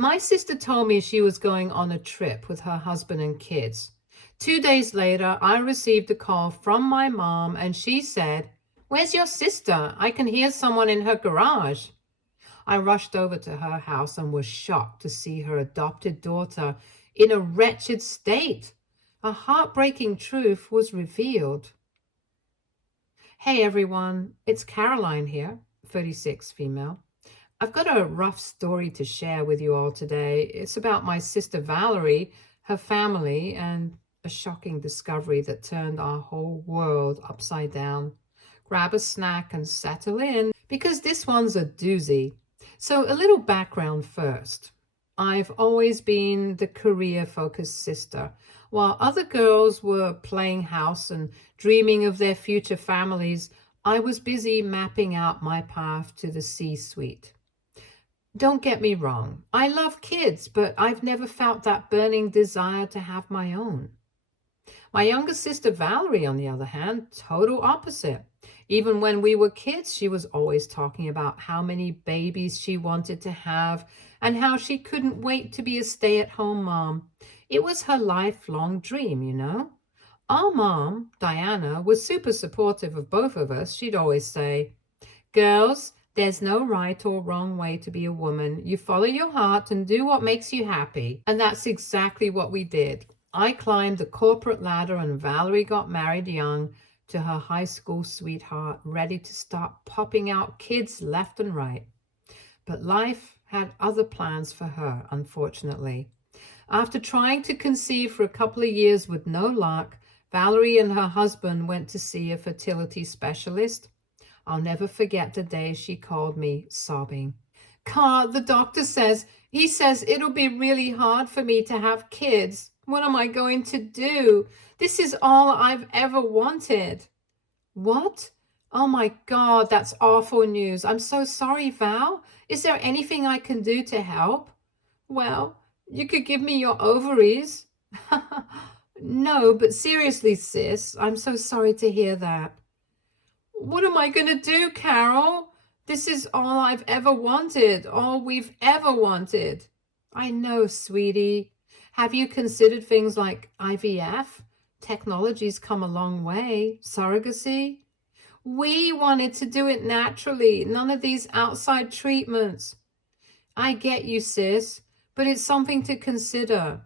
My sister told me she was going on a trip with her husband and kids. 2 days later, I received a call from my mom and she said, "Where's your sister? I can hear someone in her garage." I rushed over to her house and was shocked to see her adopted daughter in a wretched state. A heartbreaking truth was revealed. Hey everyone, it's Caroline here, 36 female. I've got a rough story to share with you all today. It's about my sister Valerie, her family, and a shocking discovery that turned our whole world upside down. Grab a snack and settle in because this one's a doozy. So, a little background first. I've always been the career-focused sister. While other girls were playing house and dreaming of their future families, I was busy mapping out my path to the C-suite. Don't get me wrong, I love kids, but I've never felt that burning desire to have my own. My younger sister Valerie, on the other hand, total opposite. Even when we were kids, she was always talking about how many babies she wanted to have and how she couldn't wait to be a stay-at-home mom. It was her lifelong dream, you know. Our mom, Diana, was super supportive of both of us. She'd always say, "Girls, there's no right or wrong way to be a woman. You follow your heart and do what makes you happy." And that's exactly what we did. I climbed the corporate ladder and Valerie got married young to her high school sweetheart, ready to start popping out kids left and right. But life had other plans for her, unfortunately. After trying to conceive for a couple of years with no luck, Valerie and her husband went to see a fertility specialist. I'll never forget the day she called me sobbing. "Car, the doctor says, he says it'll be really hard for me to have kids. What am I going to do? This is all I've ever wanted." "What? Oh my God, that's awful news. I'm so sorry, Val. Is there anything I can do to help?" "Well, you could give me your ovaries." "No, but seriously, sis, I'm so sorry to hear that." "What am I going to do, Carol? This is all I've ever wanted, all we've ever wanted." "I know, sweetie. Have you considered things like IVF? Technology's come a long way. Surrogacy?" "We wanted to do it naturally, none of these outside treatments." "I get you, sis, but it's something to consider.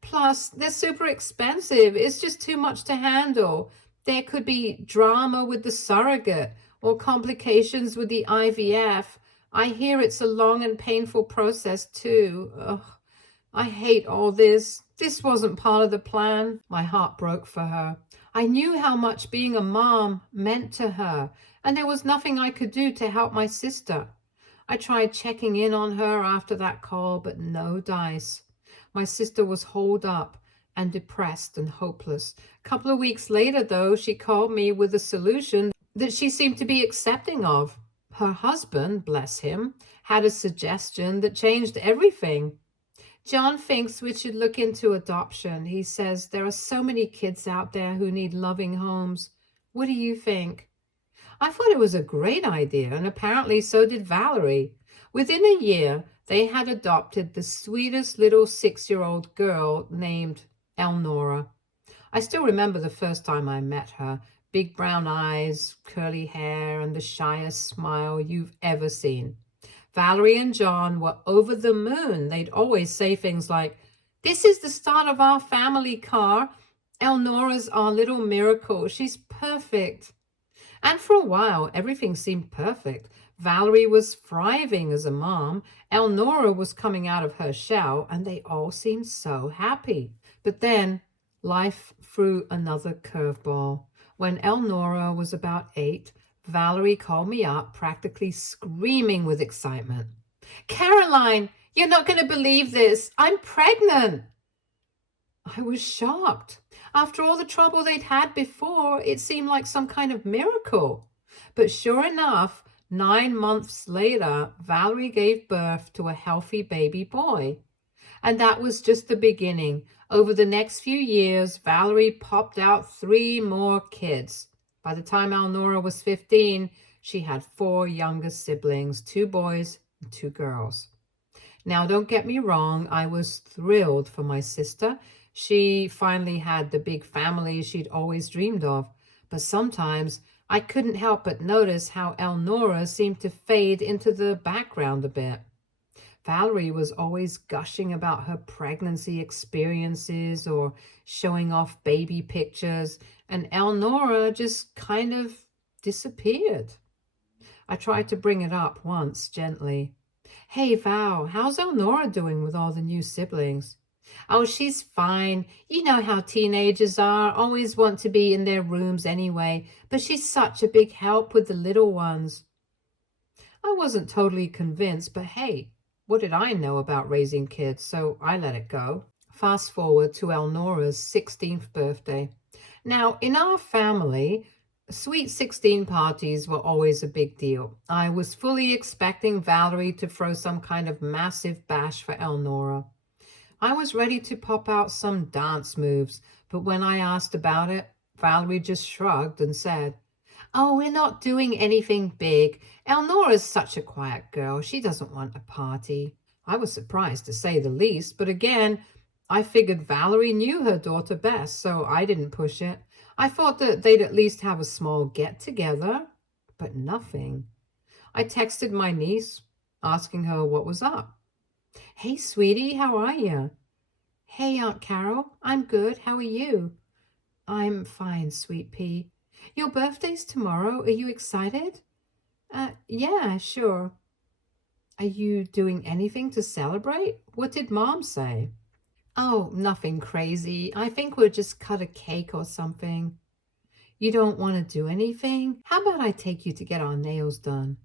Plus, they're super expensive. It's just too much to handle. There could be drama with the surrogate or complications with the IVF. I hear it's a long and painful process too. Ugh, I hate all this. This wasn't part of the plan." My heart broke for her. I knew how much being a mom meant to her, and there was nothing I could do to help my sister. I tried checking in on her after that call, but no dice. My sister was holed up and depressed and hopeless. A couple of weeks later, though, she called me with a solution that she seemed to be accepting of. Her husband, bless him, had a suggestion that changed everything. "John thinks we should look into adoption. He says there are so many kids out there who need loving homes. What do you think?" I thought it was a great idea, and apparently so did Valerie. Within a year, they had adopted the sweetest little 6-year-old girl named Elnora. I still remember the first time I met her. Big brown eyes, curly hair, and the shyest smile you've ever seen. Valerie and John were over the moon. They'd always say things like, "This is the start of our family, car. Elnora's our little miracle. She's perfect." And for a while, everything seemed perfect. Valerie was thriving as a mom. Elnora was coming out of her shell, and they all seemed so happy. But then life threw another curveball. When Elnora was about 8, Valerie called me up, practically screaming with excitement. "Caroline, you're not going to believe this. I'm pregnant." I was shocked. After all the trouble they'd had before, it seemed like some kind of miracle. But sure enough, 9 months later, Valerie gave birth to a healthy baby boy. And that was just the beginning. Over the next few years, Valerie popped out 3 more kids. By the time Elnora was 15, she had 4 younger siblings, 2 boys and 2 girls. Now, don't get me wrong, I was thrilled for my sister. She finally had the big family she'd always dreamed of. But sometimes I couldn't help but notice how Elnora seemed to fade into the background a bit. Valerie was always gushing about her pregnancy experiences or showing off baby pictures, and Elnora just kind of disappeared. I tried to bring it up once, gently. Hey, Val, how's Elnora doing with all the new siblings? Oh, she's fine. You know how teenagers are, always want to be in their rooms anyway, but she's such a big help with the little ones. I wasn't totally convinced, but hey, what did I know about raising kids? So I let it go. Fast forward to Elnora's 16th birthday. Now, in our family, sweet 16 parties were always a big deal. I was fully expecting Valerie to throw some kind of massive bash for Elnora. I was ready to pop out some dance moves, but when I asked about it, Valerie just shrugged and said, Oh, we're not doing anything big. Elnora's such a quiet girl. She doesn't want a party. I was surprised to say the least, but again, I figured Valerie knew her daughter best, so I didn't push it. I thought that they'd at least have a small get-together, but nothing. I texted my niece, asking her what was up. Hey, sweetie, how are you? Hey, Aunt Carol, I'm good. How are you? I'm fine, sweet pea. Your birthday's tomorrow. Are you excited? Yeah, sure. Are you doing anything to celebrate? What did Mom say? Oh, nothing crazy. I think we'll just cut a cake or something. You don't want to do anything? How about I take you to get our nails done?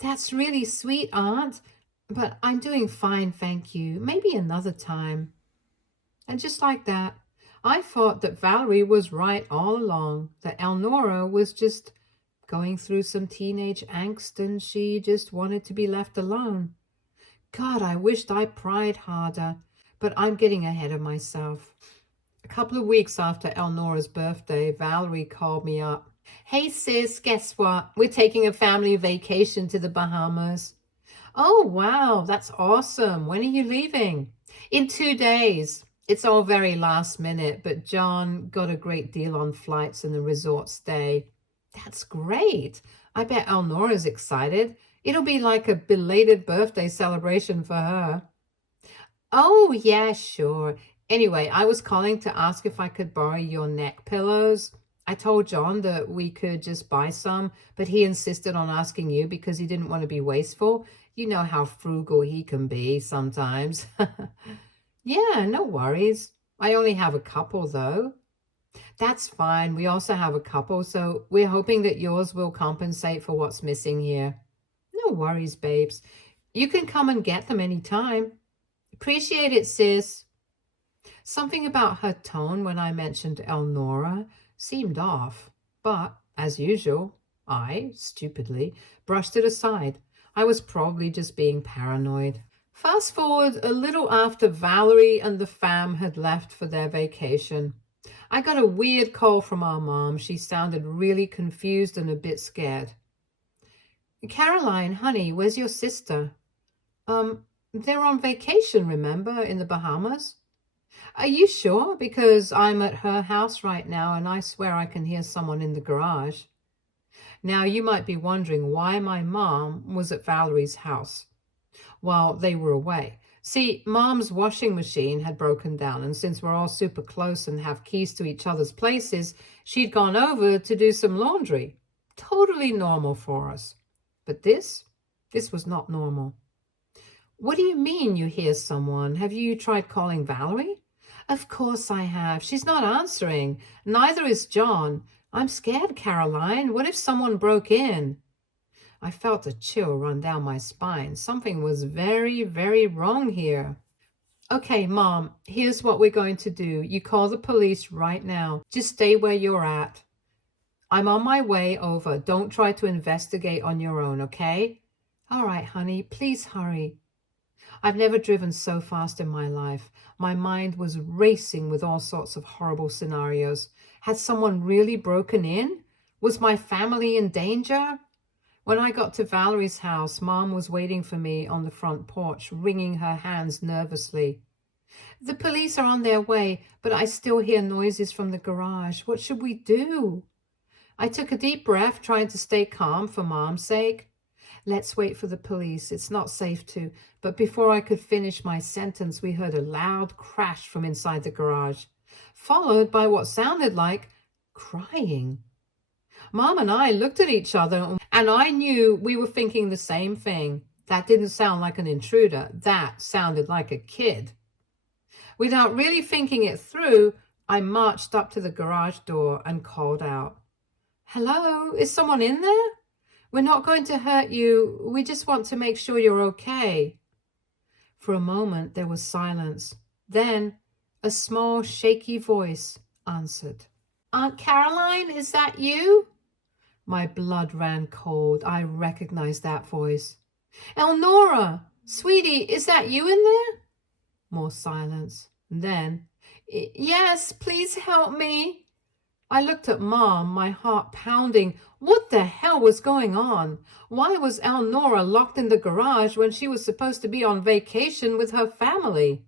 That's really sweet, Aunt. But I'm doing fine, thank you. Maybe another time. And just like that, I thought that Valerie was right all along, that Elnora was just going through some teenage angst and she just wanted to be left alone. God, I wished I pried harder, but I'm getting ahead of myself. A couple of weeks after Elnora's birthday, Valerie called me up. Hey sis, guess what? We're taking a family vacation to the Bahamas. Oh, wow, that's awesome. When are you leaving? In 2 days. It's all very last minute, but John got a great deal on flights and the resort stay. That's great. I bet Elnora's excited. It'll be like a belated birthday celebration for her. Oh, yeah, sure. Anyway, I was calling to ask if I could borrow your neck pillows. I told John that we could just buy some, but he insisted on asking you because he didn't want to be wasteful. You know how frugal he can be sometimes. Yeah, no worries. I only have a couple, though. That's fine. We also have a couple, so we're hoping that yours will compensate for what's missing here. No worries, babes. You can come and get them anytime. Appreciate it, sis. Something about her tone when I mentioned Elnora seemed off, but, as usual, I, stupidly, brushed it aside. I was probably just being paranoid. Fast forward a little after Valerie and the fam had left for their vacation. I got a weird call from our mom. She sounded really confused and a bit scared. Caroline, honey, where's your sister? They're on vacation, remember, in the Bahamas? Are you sure? Because I'm at her house right now and I swear I can hear someone in the garage. Now, you might be wondering why my mom was at Valerie's house while they were away. See, Mom's washing machine had broken down, and since we're all super close and have keys to each other's places, she'd gone over to do some laundry. Totally normal for us. But this was not normal. What do you mean you hear someone? Have you tried calling Valerie? Of course I have. She's not answering. Neither is John. I'm scared, Caroline. What if someone broke in? I felt a chill run down my spine. Something was very, very wrong here. Okay, Mom, here's what we're going to do. You call the police right now. Just stay where you're at. I'm on my way over. Don't try to investigate on your own, okay? All right, honey, please hurry. I've never driven so fast in my life. My mind was racing with all sorts of horrible scenarios. Had someone really broken in? Was my family in danger? When I got to Valerie's house, Mom was waiting for me on the front porch, wringing her hands nervously. The police are on their way, but I still hear noises from the garage. What should we do? I took a deep breath, trying to stay calm for Mom's sake. Let's wait for the police. It's not safe to. But before I could finish my sentence, we heard a loud crash from inside the garage, followed by what sounded like crying. Mom and I looked at each other, and I knew we were thinking the same thing. That didn't sound like an intruder. That sounded like a kid. Without really thinking it through, I marched up to the garage door and called out, "Hello, is someone in there? We're not going to hurt you. We just want to make sure you're okay." For a moment, there was silence. Then a small, shaky voice answered. "Aunt Caroline, is that you?" My blood ran cold. I recognized that voice. "Elnora, sweetie, is that you in there?" More silence. Then, "Yes, please help me." I looked at Mom, my heart pounding. What the hell was going on? Why was Elnora locked in the garage when she was supposed to be on vacation with her family?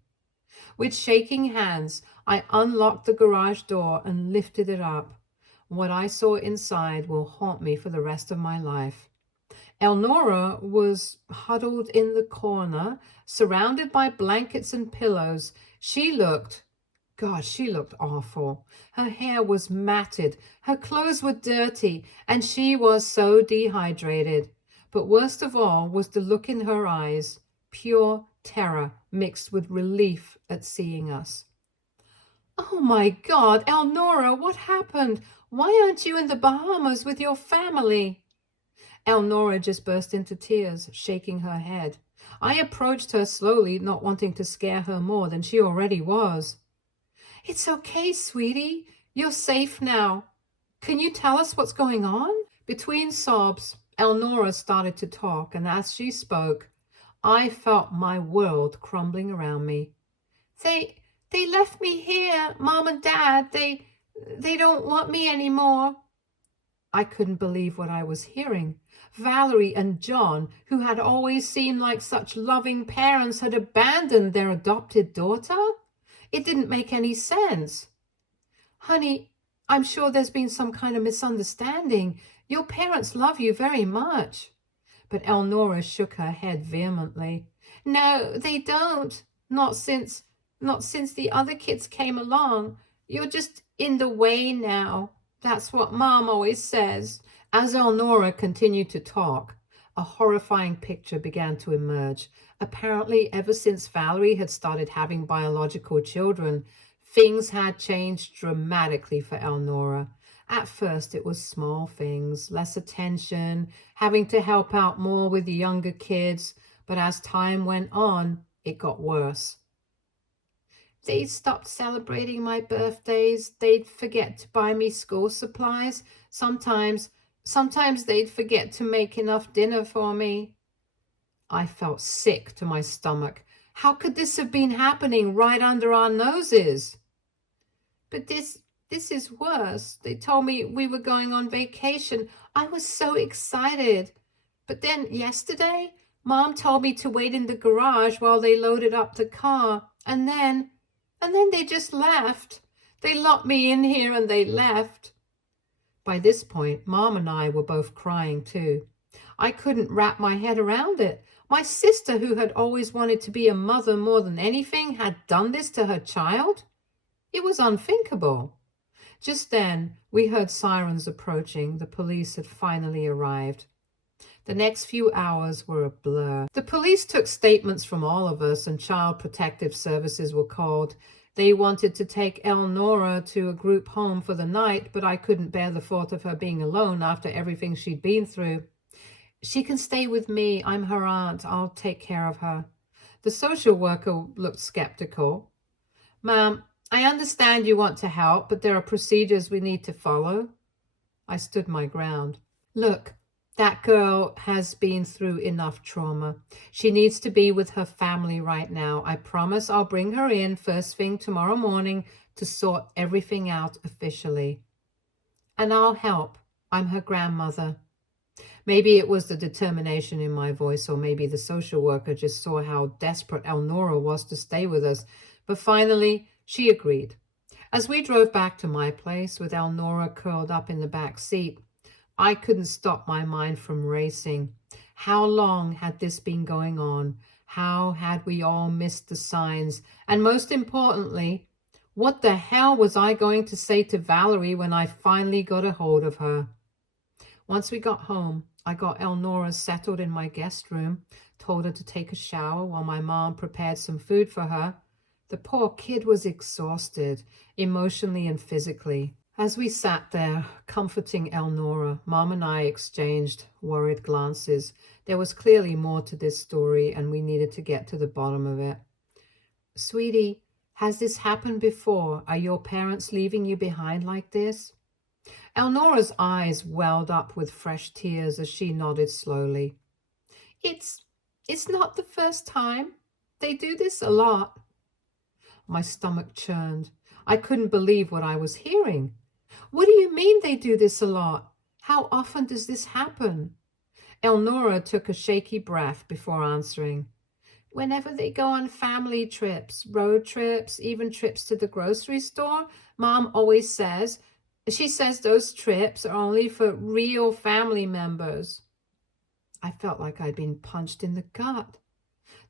With shaking hands, I unlocked the garage door and lifted it up. What I saw inside will haunt me for the rest of my life. Elnora was huddled in the corner, surrounded by blankets and pillows. She looked awful. Her hair was matted, her clothes were dirty, and she was so dehydrated. But worst of all was the look in her eyes, pure terror mixed with relief at seeing us. "Oh my God, Elnora, what happened? Why aren't you in the Bahamas with your family?" Elnora just burst into tears, shaking her head. I approached her slowly, not wanting to scare her more than she already was. "It's okay, sweetie. You're safe now. Can you tell us what's going on?" Between sobs, Elnora started to talk, and as she spoke, I felt my world crumbling around me. They left me here, Mom and Dad. They don't want me anymore." I couldn't believe what I was hearing. Valerie and John, who had always seemed like such loving parents, had abandoned their adopted daughter? It didn't make any sense. "Honey, I'm sure there's been some kind of misunderstanding. Your parents love you very much." But Elnora shook her head vehemently. "No, they don't. Not since the other kids came along. You're just in the way now. That's what Mom always says." As Elnora continued to talk, a horrifying picture began to emerge. Apparently, ever since Valerie had started having biological children, things had changed dramatically for Elnora. At first, it was small things, less attention, having to help out more with the younger kids, but as time went on, it got worse. They stopped celebrating my birthdays. They'd forget to buy me school supplies. Sometimes they'd forget to make enough dinner for me. I felt sick to my stomach. How could this have been happening right under our noses? But this is worse. They told me we were going on vacation. I was so excited. But then yesterday, Mom told me to wait in the garage while they loaded up the car. And then they just left. They locked me in here and they left. By this point, Mom and I were both crying too. I couldn't wrap my head around it. My sister, who had always wanted to be a mother more than anything, had done this to her child? It was unthinkable. Just then, we heard sirens approaching. The police had finally arrived. The next few hours were a blur. The police took statements from all of us, and Child Protective Services were called. They wanted to take Elnora to a group home for the night, but I couldn't bear the thought of her being alone after everything she'd been through. "She can stay with me. I'm her aunt. I'll take care of her." The social worker looked skeptical. "Ma'am, I understand you want to help, but there are procedures we need to follow." I stood my ground. "Look, that girl has been through enough trauma. She needs to be with her family right now. I promise I'll bring her in first thing tomorrow morning to sort everything out officially. And I'll help. I'm her grandmother. Maybe it was the determination in my voice, or maybe the social worker just saw how desperate Elnora was to stay with us. But finally, she agreed. As we drove back to my place with Elnora curled up in the back seat, I couldn't stop my mind from racing. How long had this been going on? How had we all missed the signs? And most importantly, what the hell was I going to say to Valerie when I finally got a hold of her? Once we got home, I got Elnora settled in my guest room, told her to take a shower while my mom prepared some food for her. The poor kid was exhausted, emotionally and physically. As we sat there, comforting Elnora, Mom and I exchanged worried glances. There was clearly more to this story, and we needed to get to the bottom of it. Sweetie, has this happened before? Are your parents leaving you behind like this? Elnora's eyes welled up with fresh tears as she nodded slowly. It's not the first time. They do this a lot. My stomach churned. I couldn't believe what I was hearing. What do you mean they do this a lot? How often does this happen? Elnora took a shaky breath before answering. Whenever they go on family trips, road trips, even trips to the grocery store, Mom always says, she says those trips are only for real family members. I felt like I'd been punched in the gut.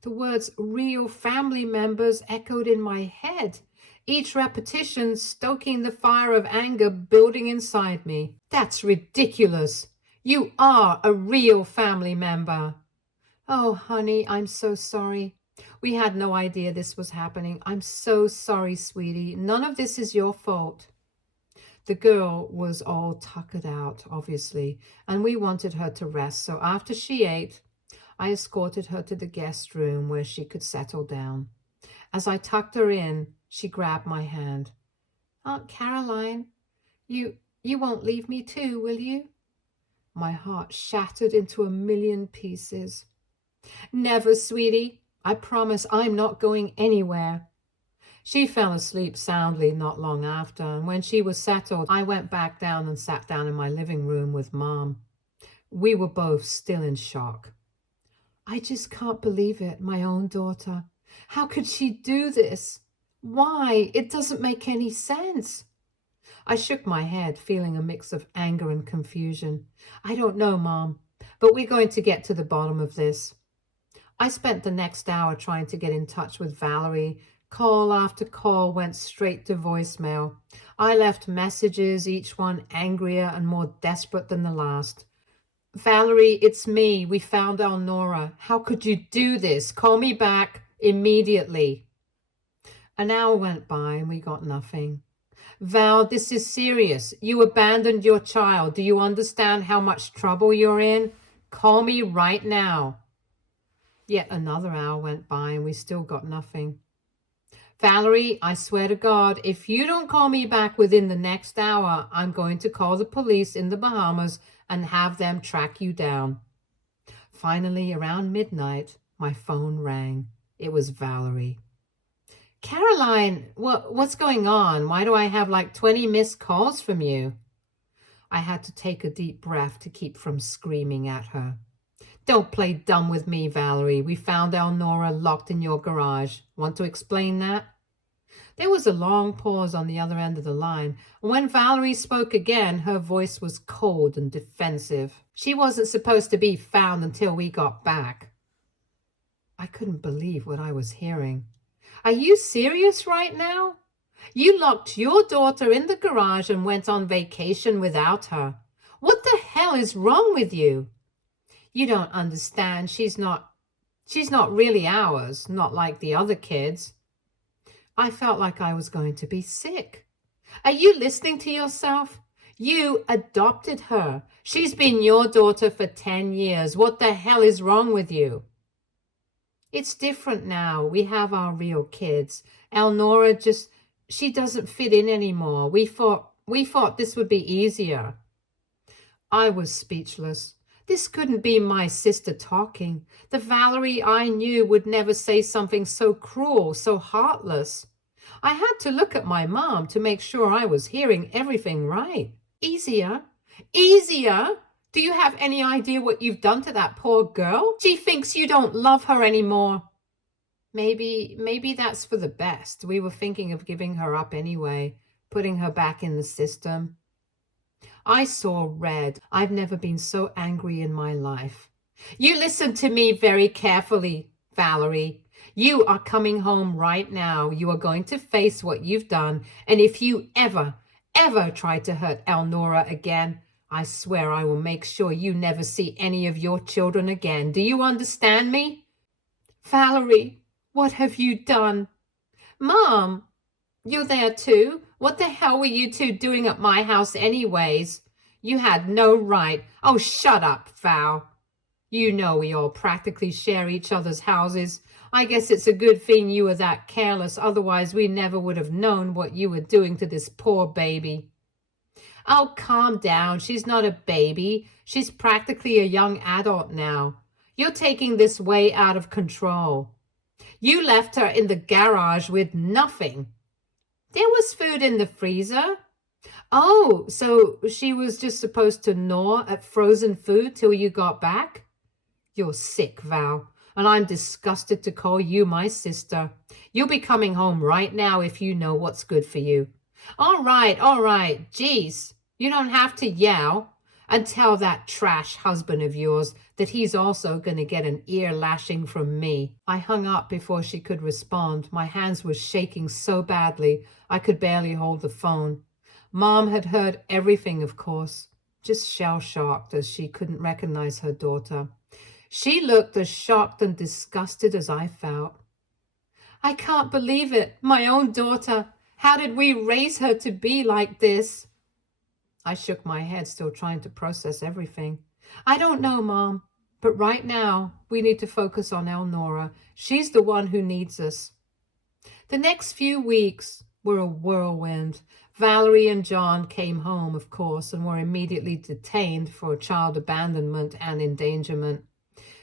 The words real family members echoed in my head, each repetition stoking the fire of anger building inside me. That's ridiculous. You are a real family member. Oh, honey, I'm so sorry. We had no idea this was happening. I'm so sorry, sweetie. None of this is your fault. The girl was all tuckered out, obviously, and we wanted her to rest, so after she ate, I escorted her to the guest room where she could settle down. As I tucked her in, she grabbed my hand. Aunt Caroline, you won't leave me too, will you? My heart shattered into a million pieces. Never, sweetie. I promise I'm not going anywhere. She fell asleep soundly not long after, and when she was settled, I went back down and sat down in my living room with Mom. We were both still in shock. I just can't believe it, my own daughter. How could she do this? Why? It doesn't make any sense. I shook my head, feeling a mix of anger and confusion. I don't know, Mom, but we're going to get to the bottom of this. I spent the next hour trying to get in touch with Valerie. Call after call went straight to voicemail. I left messages, each one angrier and more desperate than the last. Valerie, it's me. We found Elnora. How could you do this? Call me back immediately. An hour went by and we got nothing. Val, this is serious. You abandoned your child. Do you understand how much trouble you're in? Call me right now. Yet another hour went by and we still got nothing. Valerie, I swear to God, if you don't call me back within the next hour, I'm going to call the police in the Bahamas and have them track you down. Finally, around midnight, my phone rang. It was Valerie. Caroline, what's going on? Why do I have like 20 missed calls from you? I had to take a deep breath to keep from screaming at her. Don't play dumb with me, Valerie. We found Elnora locked in your garage. Want to explain that? There was a long pause on the other end of the line. When Valerie spoke again, her voice was cold and defensive. She wasn't supposed to be found until we got back. I couldn't believe what I was hearing. Are you serious right now? You locked your daughter in the garage and went on vacation without her. What the hell is wrong with you? You don't understand. She's not really ours, not like the other kids. I felt like I was going to be sick. Are you listening to yourself? You adopted her. She's been your daughter for 10 years. What the hell is wrong with you? It's different now. We have our real kids. Elnora she doesn't fit in anymore. We thought this would be easier. I was speechless. This couldn't be my sister talking. The Valerie I knew would never say something so cruel, so heartless. I had to look at my mom to make sure I was hearing everything right. Easier? Easier? Do you have any idea what you've done to that poor girl? She thinks you don't love her anymore. Maybe that's for the best. We were thinking of giving her up anyway, putting her back in the system. I saw red. I've never been so angry in my life. You listen to me very carefully, Valerie. You are coming home right now. You are going to face what you've done. And if you ever try to hurt Elnora again, I swear I will make sure you never see any of your children again. Do you understand me? Valerie, what have you done? Mom, you're there too? What the hell were you two doing at my house anyways? You had no right. Oh, shut up, Val. You know we all practically share each other's houses. I guess it's a good thing you were that careless, otherwise we never would have known what you were doing to this poor baby. Oh, calm down. She's not a baby. She's practically a young adult now. You're taking this way out of control. You left her in the garage with nothing. There was food in the freezer. Oh, so she was just supposed to gnaw at frozen food till you got back? You're sick, Val, and I'm disgusted to call you my sister. You'll be coming home right now if you know what's good for you. All right. Geez, you don't have to yell. And tell that trash husband of yours that he's also going to get an ear lashing from me. I hung up before she could respond. My hands were shaking so badly I could barely hold the phone. Mom had heard everything, of course, just shell-shocked as she couldn't recognize her daughter. She looked as shocked and disgusted as I felt. I can't believe it. My own daughter. How did we raise her to be like this? I shook my head, still trying to process everything. I don't know, Mom, but right now we need to focus on Elnora. She's the one who needs us. The next few weeks were a whirlwind. Valerie and John came home, of course, and were immediately detained for child abandonment and endangerment.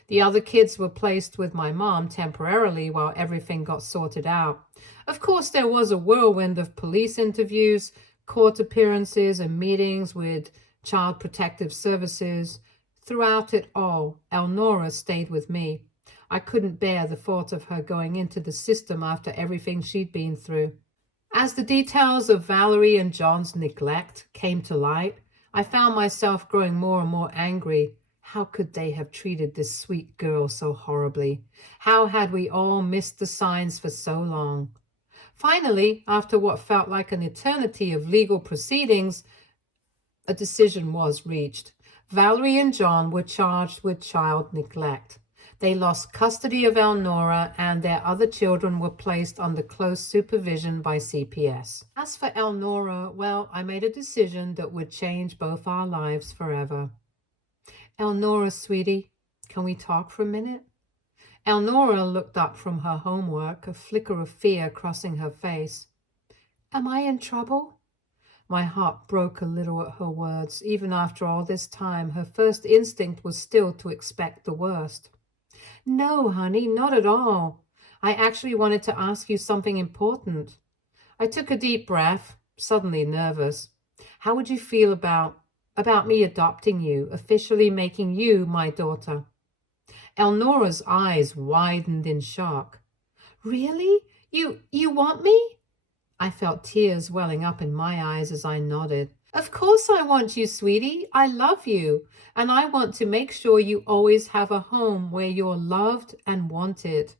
The other kids were placed with my mom temporarily while everything got sorted out. Of course, there was a whirlwind of police interviews, court appearances, and meetings with Child Protective Services. Throughout it all, Elnora stayed with me. I couldn't bear the thought of her going into the system after everything she'd been through. As the details of Valerie and John's neglect came to light, I found myself growing more and more angry. How could they have treated this sweet girl so horribly? How had we all missed the signs for so long? Finally, after what felt like an eternity of legal proceedings, a decision was reached. Valerie and John were charged with child neglect. They lost custody of Elnora, and their other children were placed under close supervision by CPS. As for Elnora, well, I made a decision that would change both our lives forever. Elnora, sweetie, can we talk for a minute? Elnora looked up from her homework, a flicker of fear crossing her face. Am I in trouble? My heart broke a little at her words. Even after all this time, her first instinct was still to expect the worst. No, honey, not at all. I actually wanted to ask you something important. I took a deep breath, suddenly nervous. How would you feel about me adopting you, officially making you my daughter? Elnora's eyes widened in shock. Really? You want me? I felt tears welling up in my eyes as I nodded. Of course I want you, sweetie. I love you, and I want to make sure you always have a home where you're loved and wanted.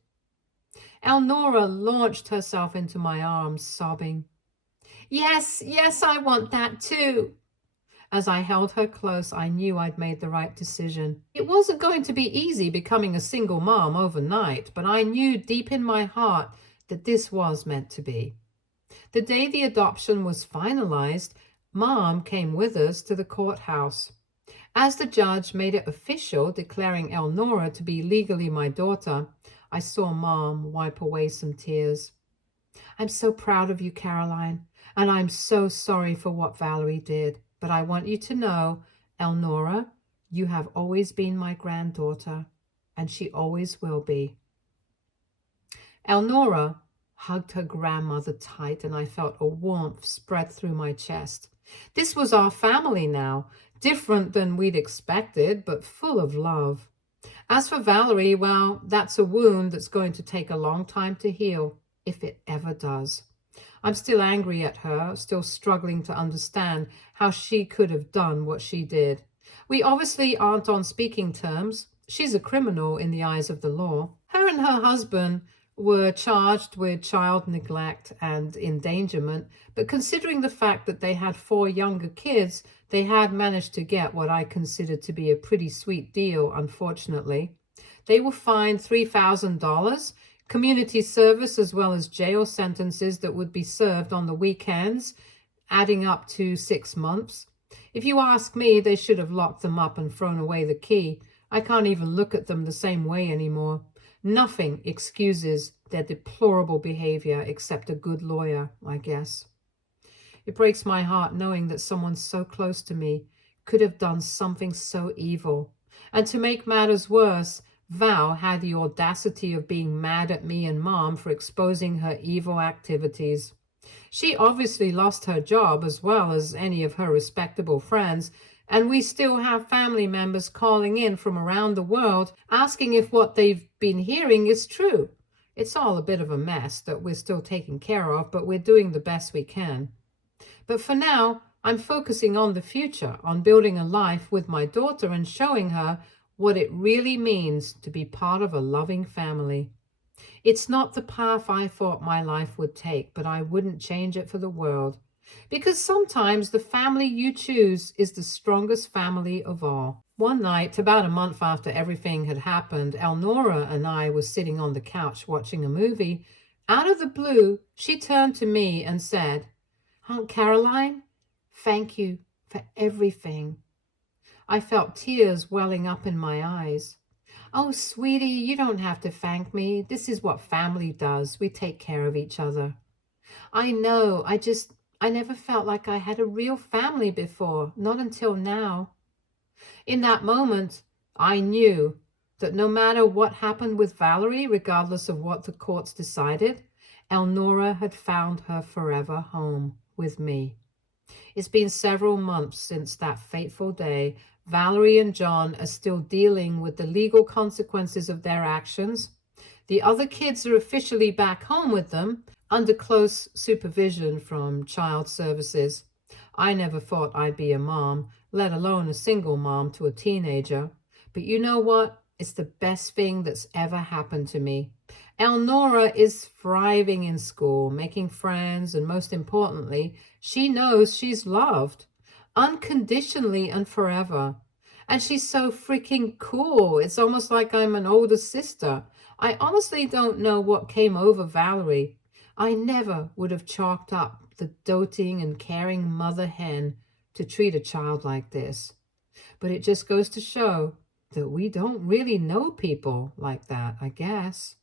Elnora launched herself into my arms, sobbing. Yes, I want that too. As I held her close, I knew I'd made the right decision. It wasn't going to be easy becoming a single mom overnight, but I knew deep in my heart that this was meant to be. The day the adoption was finalized, Mom came with us to the courthouse. As the judge made it official, declaring Elnora to be legally my daughter, I saw Mom wipe away some tears. I'm so proud of you, Caroline, and I'm so sorry for what Valerie did. But I want you to know, Elnora, you have always been my granddaughter, and she always will be. Elnora hugged her grandmother tight, and I felt a warmth spread through my chest. This was our family now. Different than we'd expected, but full of love. As for Valerie, well, that's a wound that's going to take a long time to heal, if it ever does. I'm still angry at her, still struggling to understand how she could have done what she did. We obviously aren't on speaking terms. She's a criminal in the eyes of the law. Her and her husband were charged with child neglect and endangerment, but considering the fact that they had 4 younger kids, they had managed to get what I consider to be a pretty sweet deal, unfortunately. They were fined $3,000, community service as well as jail sentences that would be served on the weekends, adding up to 6 months. If you ask me, they should have locked them up and thrown away the key. I can't even look at them the same way anymore. Nothing excuses their deplorable behavior except a good lawyer, I guess. It breaks my heart knowing that someone so close to me could have done something so evil. And to make matters worse, Val had the audacity of being mad at me and Mom for exposing her evil activities. She obviously lost her job as well as any of her respectable friends, and we still have family members calling in from around the world asking if what they've been hearing is true. It's all a bit of a mess that we're still taking care of, but we're doing the best we can. But for now, I'm focusing on the future, on building a life with my daughter and showing her what it really means to be part of a loving family. It's not the path I thought my life would take, but I wouldn't change it for the world. Because sometimes the family you choose is the strongest family of all. One night, about a month after everything had happened, Elnora and I were sitting on the couch watching a movie. Out of the blue, she turned to me and said, "Aunt Caroline, thank you for everything." I felt tears welling up in my eyes. "Oh, sweetie, you don't have to thank me. This is what family does. We take care of each other." "I know. I never felt like I had a real family before, not until now." In that moment, I knew that no matter what happened with Valerie, regardless of what the courts decided, Elnora had found her forever home with me. It's been several months since that fateful day. Valerie and John are still dealing with the legal consequences of their actions. The other kids are officially back home with them under close supervision from child services. I never thought I'd be a mom, let alone a single mom to a teenager. But you know what? It's the best thing that's ever happened to me. Elnora is thriving in school, making friends, and most importantly, she knows she's loved unconditionally and forever. And she's so freaking cool. It's almost like I'm an older sister. I honestly don't know what came over Valerie. I never would have chalked up the doting and caring mother hen to treat a child like this. But it just goes to show that we don't really know people like that, I guess.